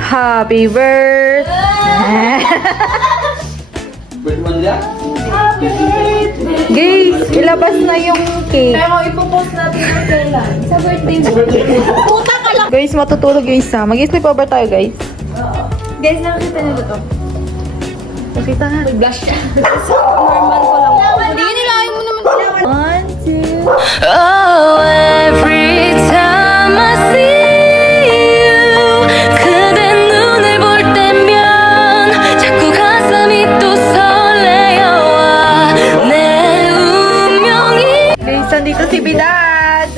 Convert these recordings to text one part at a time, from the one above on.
Happy birthday! Guys, ilabas na yung cake. Pero ipopost natin yung kailan. Sa birthday mo. Puta ka lang! Guys, matutulog guys ha. Mag-sleep over tayo guys. Guys, nakakita niyo ba ito? Nakita na. Blush siya. Normal ko lang. Hindi, nilayo mo naman. 1, 2. Oh, every time I see you 그대 눈을 볼 때면 자꾸 가슴이 또 설레어와 내 운명이 Guys, nandito si Bidad.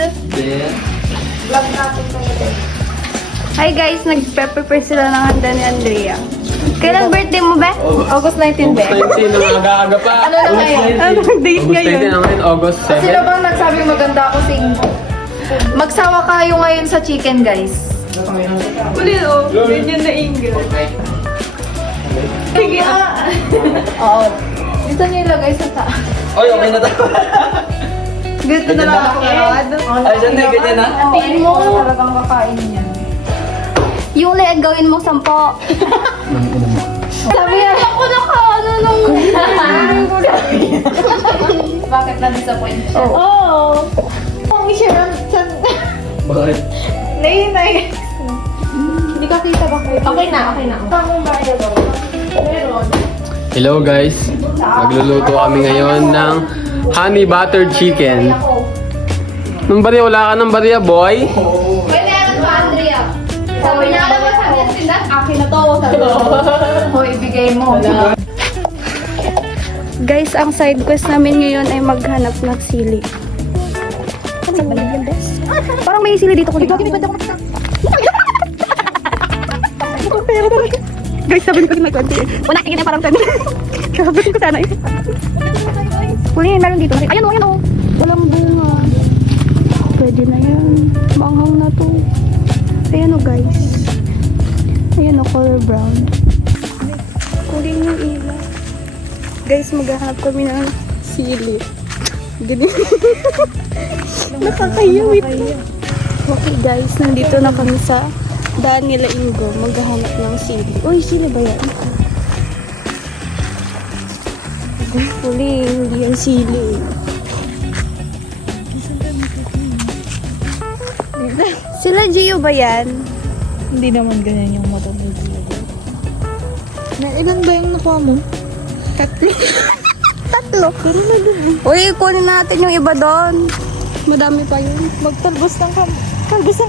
Hi guys, nag-prepare sila ng handa ni Andrea. Kailan birthday mo ba? August 19 ba? August 19 na aga-aga pa. Ano na ngayon? Anong date August 19 ngayon? na ngayon, August 7. Sino bang nagsabing maganda ako sa inyo? Magsawa kayo ngayon sa chicken, guys. Ulit oh. Ganyan na ingay. Sige Oo. Dito niyo ilagay sa taas. Oy, okay na tayo. Dito na lang ako. Ay, dyan na, ganyan na. Tingin mo. Talagang kakain niya. Yung leg, gawin mo 10. Sabi niya, ako na ka, ano nung... Bakit na-disappoint siya? Oo. Ang share ang... Bakit? Nay. Hindi ka kita ba? Okay na. Meron. Hello guys. Magluluto kami ngayon ng honey butter chicken. Nung bariya, wala ka ng bariya, boy? Pwede ano ba, Andrea? Sabi niya, alam mo, sabi niya, Sindan, akin na to. Sabi ko, hoy, ibigay mo. Guys, ang side quest namin ngayon ay maghanap ng sili. Ano ba yung best? Parang may sili dito ko. Guys, sabi ko may konti. Wala, tingin na parang 10. Sabi ko sana yun. Kunin, meron dito. Ayun o, ayun o. Walang bunga. Pwede na yan. Manghang na to. Ayan o guys. Ayan o, color brown. Kunin yung ilaw. Guys, maghahanap kami ng sili. Ganyan. Nakakayawit. Okay guys, nandito na kami sa daan nila Ingo. Maghahanap ng sili. Uy, sili ba yan? Huli, hindi yan sili. Sila Gio ba yan? Hindi naman ganyan yung mata ng Gio. Ilan ba yung nakuha mo? Tatlo. Uy, kunin natin yung iba doon. Madami pa yun. Magtalbos ng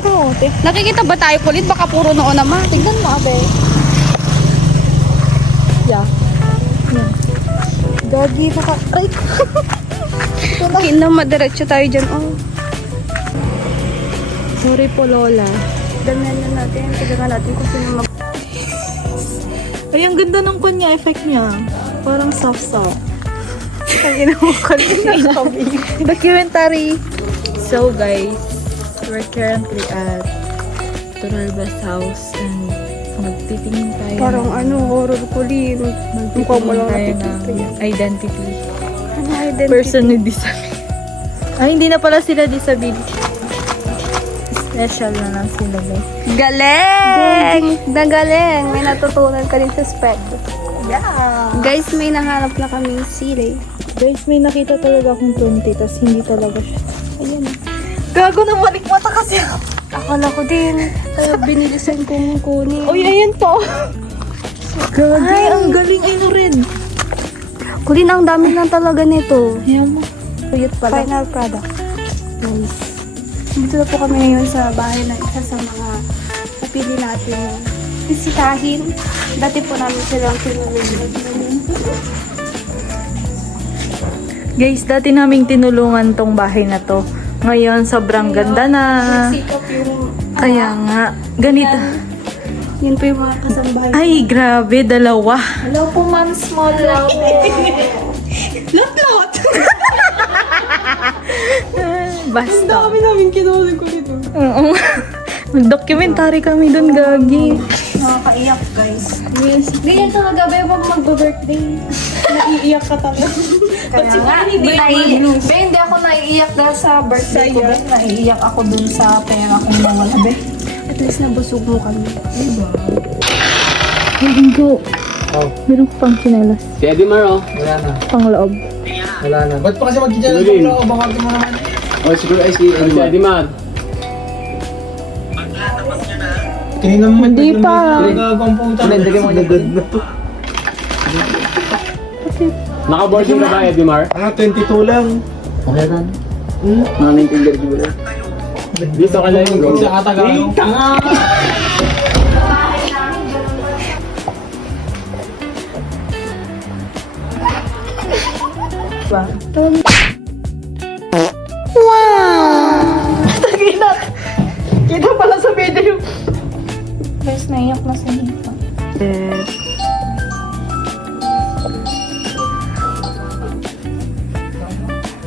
kamote. Nakikita ba tayo kulit? Baka puro noon naman. Tignan mo, abe. Yeah. Gagi, Ay! Kina, madiretso tayo dyan. Oh. Sorry po, Lola. Damihan na natin. Tignan natin kung sino mag... Ay, ang ganda ng kunya effect niya. Parang soft-soft. Ang inamukan na Documentary. So, guys, we're currently at Turalba's house and magtitingin tayo. Parang horror kulit. Mukha mo lang tayo nakikita ng yun. identity. Ano identity? Person with disability. Ay, hindi na pala sila disability. Special na lang sila, guys. Galing! Nagaling! May natutunan ka din sa spec. Yeah! Guys, may nahanap na kaming sili. Guys, may nakita talaga akong 20, tas hindi talaga siya. Ayan. Gago na balik mata kasi ako. Akala ko din. Kaya binilisan kong kunin. Uy, ayan po. Gago. Ay, ang galing. Ay, no red. Kulin, ang dami lang talaga nito. Ayan mo. Tuyot pala. Final product. Nice. Dito na po kami ngayon sa bahay ng isa sa mga napili natin bisitahin. Dati po namin silang tinulungan. Guys, dati naming tinulungan tong bahay na to. Ngayon, sobrang ganda na. Sikap yung... Kaya nga, ganito. Yun po yung mga kasambahay. Ay, grabe, dalawa. Hello po, ma'am. Small lang. Lot-lot! Basta. Ang dami namin kinulit ko dito. Oo. Mag-documentary kami dun, Gagi. Nakakaiyak, guys. Ganyan talaga ba yung mag-birthday? Naiiyak ka talaga. Kaya nga, hindi ako naiiyak dahil sa birthday ko. Be. Naiiyak ako dun sa pera kong nawala. Be. At least nabusog mo kami. Diba? Linggo. Meron ko pang chinelas. Si Eddie Mar, oh. Pang loob. Wala na. Ba't pa kasi mag-gijala Sige. sa baka mo naman? O, siguro ay si Si Eddie Mar. Kanina mo Hindi pa. Nagagawang Hindi mo nagagod na to. Naka-boarding ka ba, Eddie Mar? 22 lang. Okay na. Mga 19 ko lang. Dito ka lang go. Sa Katagalog. Tanga! Kita pala sa video. Guys, naiyak na sa hita.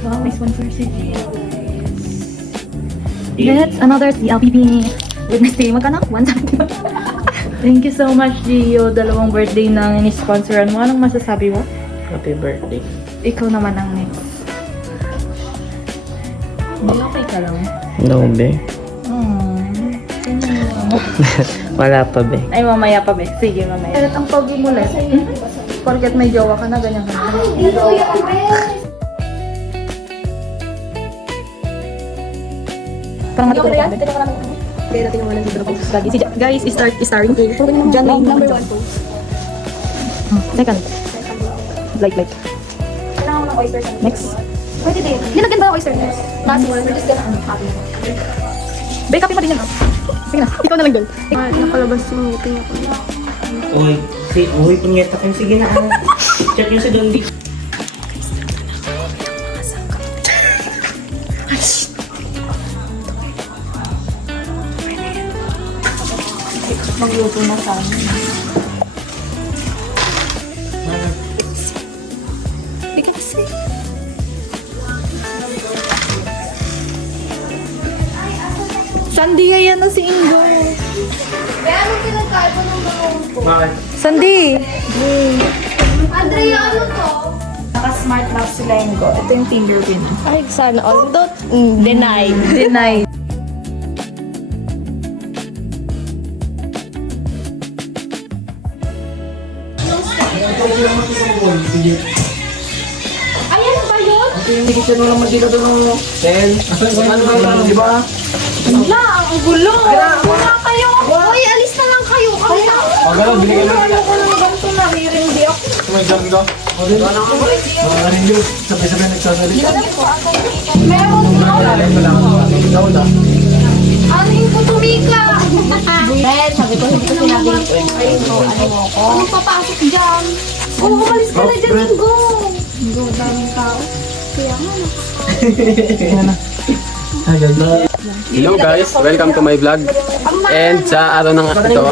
Wow, may sponsor si Gio. That's another CLPP witness day. Magkano? 170. Thank you so much, Gio. Dalawang birthday na ni-sponsoran mo. Anong masasabi mo? Happy birthday. Ikaw naman ang next. Hindi okay ka lang. No, be. Wala pa, be. Ay, mamaya pa, be. Sige, mamaya. Kahit ang pag-umulit. Porket may jowa ka na, ganyan ka na. Parang matutuloy ka, be. Kaya natin naman ang video ko. Guys, starring. John Wayne. Number 1 po. Second. Light. Kailangan mo ng oyster sauce. Next. Pwede din. Nilagyan ba ng oyster sauce? Mas we're just gonna happy. Be, copy mo din yan. Sige na, ikaw na lang, girl. Nakalabas yung ngipin ako. Uy, punyeta kayo. Sige na, Check nyo si Dondi. Magluto na sa amin. Sige kasi. Sandy, ayan na si Ingo. Kaya anong pinagkaiba ng gawin ko? Sandy! Andrea, ano to? Naka-smart lock sila Ingo. Ito yung fingerprint. Ay, sana all. Deny. Denied. Ayan ba yun? Hindi kita mo naman dito doon. 10. Ano ba? Di ba? Wala, ang gulo. Wala kayo. Uy, alis na lang kayo. Kami na. O, gano'n, binigyan mo. Ayoko lang ganito, naririndi ako. May jam ka? O, di ba? Mga rin yun. Sabay-sabay nagsasalit. Meron mo. Ano yung putumika? Ben, sabi ko sinabi ko. Ano papasok dyan? Oo, umalis ka na dyan, Linggo. Linggo, daming tao. Kaya nga, Hello guys, welcome to my vlog. And sa araw ng ito,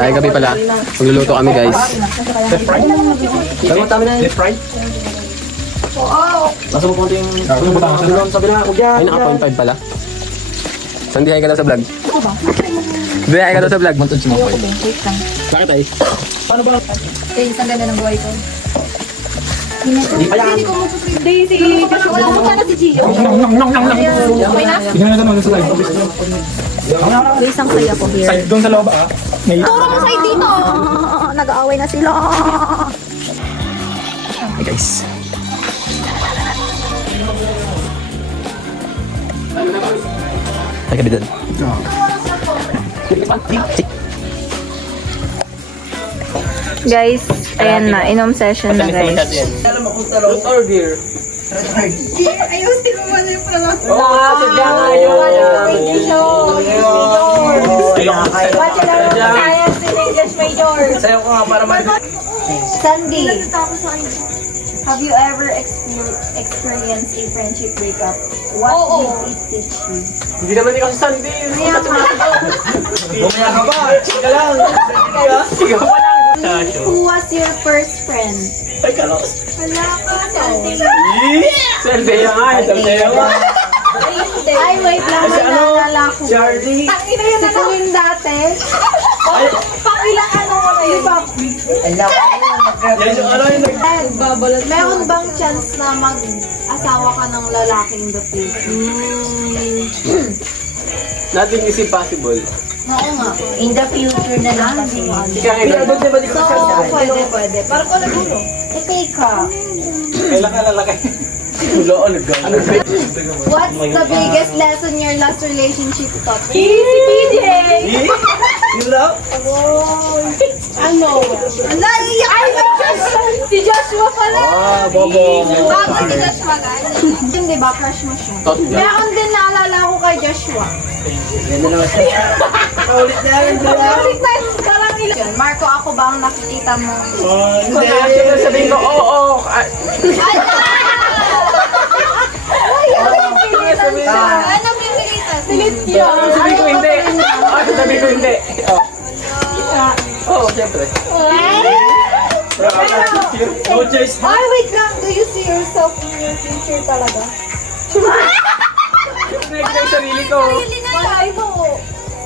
ay gabi pala, magluluto kami guys. Left right? Oo. Nasa mo konti yung... Sabi na ako dyan. Ay, naka 0.5 pala. Sandy, hi ka daw sa vlog. Hindi, hi ka daw sa vlog. Bakit ay? Kaya isang ganda ng buhay ko. Hindi pa yan. Daisy! Wala mo sana si Gio. Okay na? Tingnan natin mga sa live. Daisy, ang saya ko here. Side doon sa loob ah. May... Turo mo sa'yo dito. Nag-aaway na sila. Hey, guys. Ay, gabi doon. Guys, ayan na. Inom session na guys. Ayusin mo muna yung pala. Bachelor of Science in English major. Sayo ko nga para Sandy, have you ever experienced a friendship breakup? What did it teach you? Hindi naman ikaw si Sandy. Bumaya ka ba? Sige lang. Who was your first friend? Ay, kalos. Wala ka, Sandy. Sandy nga, Sandy nga. Ay, wait lang. May naalala ko. Si Hardy. Tangina yun si Kuwin dati. Pakilang ano mo na yun? Yan yung ano yung Nagbabalot. Meron bang chance na mag-asawa ka ng lalaki in the future? Nothing is impossible. Oo nga. In the future na lang kasi. Pwede. Parang ko nagulo. Teka. Kailan ka lalakay? What's the biggest lesson your last relationship taught you? Easy PJ! You love? Ano? Naiyak ka! Si Joshua pala! Bobo. Bago si Joshua guys. Yung diba, crush mo siya? Meron din naalala ko kay Joshua. Paulit na rin. Parang ilan. Marco, ako ba ang nakikita mo? Hindi, siyempre sabihin ko, oo. Ano pipilitan? Sabihin ko hindi. Sabihin ko hindi. Oo, siyempre. No choice. Ay, wait lang. Do you see yourself in your future talaga? Siyempre ko yung sarili ko. Malay mo.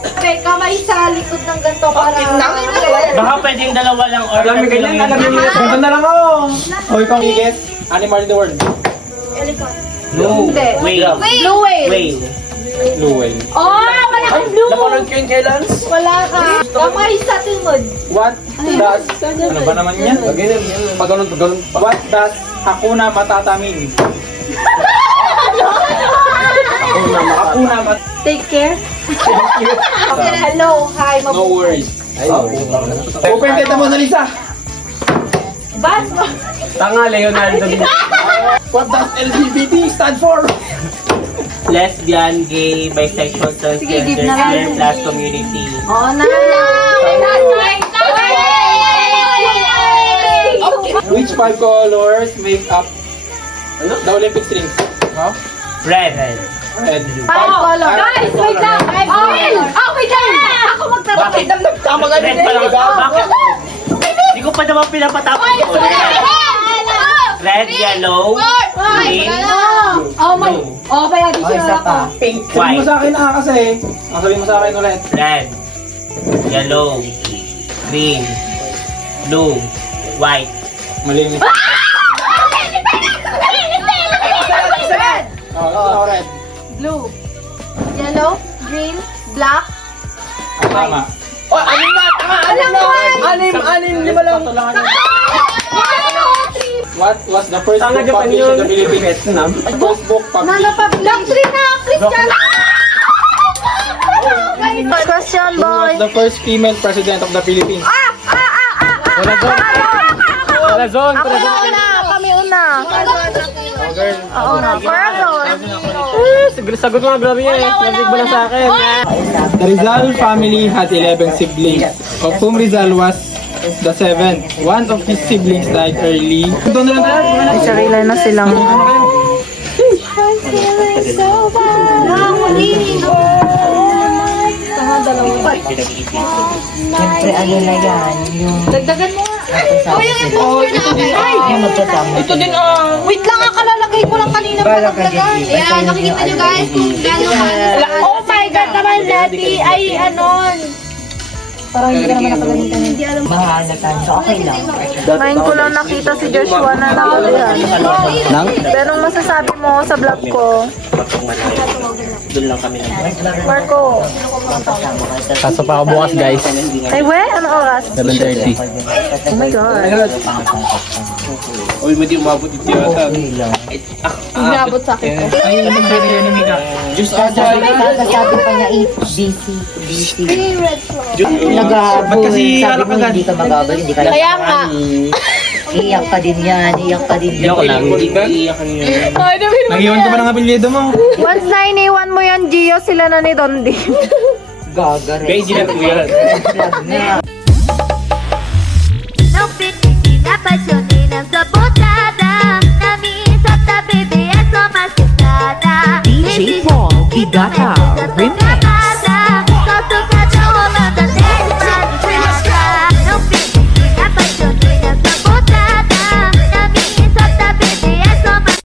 Okay, kamay sa likod ng ganito para... Baka pwedeng dalawa lang or Alam mo ganyan, alam mo ganyan. Ganto na lang ako. O ikaw, biggest animal in the world. Elephant. No. Hindi. Whale. Blue whale. Whale. Blue whale. Oh, wala kang blue. Napanood ko yung kailan? Wala ka. Kamay sa tingod. What does... Ano ba naman yan? Pagano'n. What does Hakuna Matata mean? Hakuna Matata. Take care. Hello, hi, No worries. Open teta mo, Lisa. Bas mo. Tanga, Leonardo. What does LGBT stand for? Lesbian, gay, bisexual, give transgender, na lang. queer, plus community. Oh, na. Which 5 colors make up the Olympic rings? Huh? Red. Red. Five color. Guys, wait lang! Wait lang! Ako magtatanong. Tama ka Red pa lang. Bakit? Hindi ko pa naman pinapatapos yun. Red, yellow, green, Oh my! Oh, kaya di siya ako. Pink. Sabihin mo sa akin kasi. Sabihin mo sa akin ulit. red, yellow, green, blue, white. Malinis. Oh, red. Blue. Yellow, green, black. Tama. Lima lang. What was the first Tanga, book Japan published in yun. the Philippines? First book published. Doctrina Christian. Question, Who was the first female president of the Philippines? Corazon. Kami una. Oh, girl. Oo na. Corazon. Sagot mo nga, grabe yan. Nabig ba na sa akin? The Rizal family had 11 siblings, of whom Rizal was the 7th. One of his siblings died early. Doon na lang tayo. May sarili na silang... Siyempre, ano na yan, yung... Dagdagan mo nga. Oh, yung magkatama. Ito din, Wait lang, kalalagay ko lang kanina palagdagan. Ayan, nakikita nyo guys kung gano'n. Oh my God naman, Daddy. Ay, ano. Parang hindi ka naman nakagalitan. mahalatan. So, okay lang. Ngayon ko lang nakita si Joshua na nakalihan. Pero anong masasabi mo sa vlog ko? Doon lang kami lang. Marco. Kaso pa ako bukas, guys. Ay, we? Anong oras? 7:30. Oh my God. Uy, hindi umabot dito yata. Okay lang. Inabot sa akin ko. Ay, ano ba yun ni Mika? Just Sabi pa niya, busy. Ba't Nag-ahabol. kasi Sabi harap mo, agad? hindi ka magabal, hindi ka Kaya nga. Iiyak ka din yan, iiyak ka din. Joke lang, hindi ko iiyakan yun. Nag-iwan ko ba ng apelyido mo? Once na iniwan mo yan, Gio, sila na ni Dondi. Gaga rin. Guys, yun ang yan. Vlog na. No fit, hindi na pasyon, di nang sa puta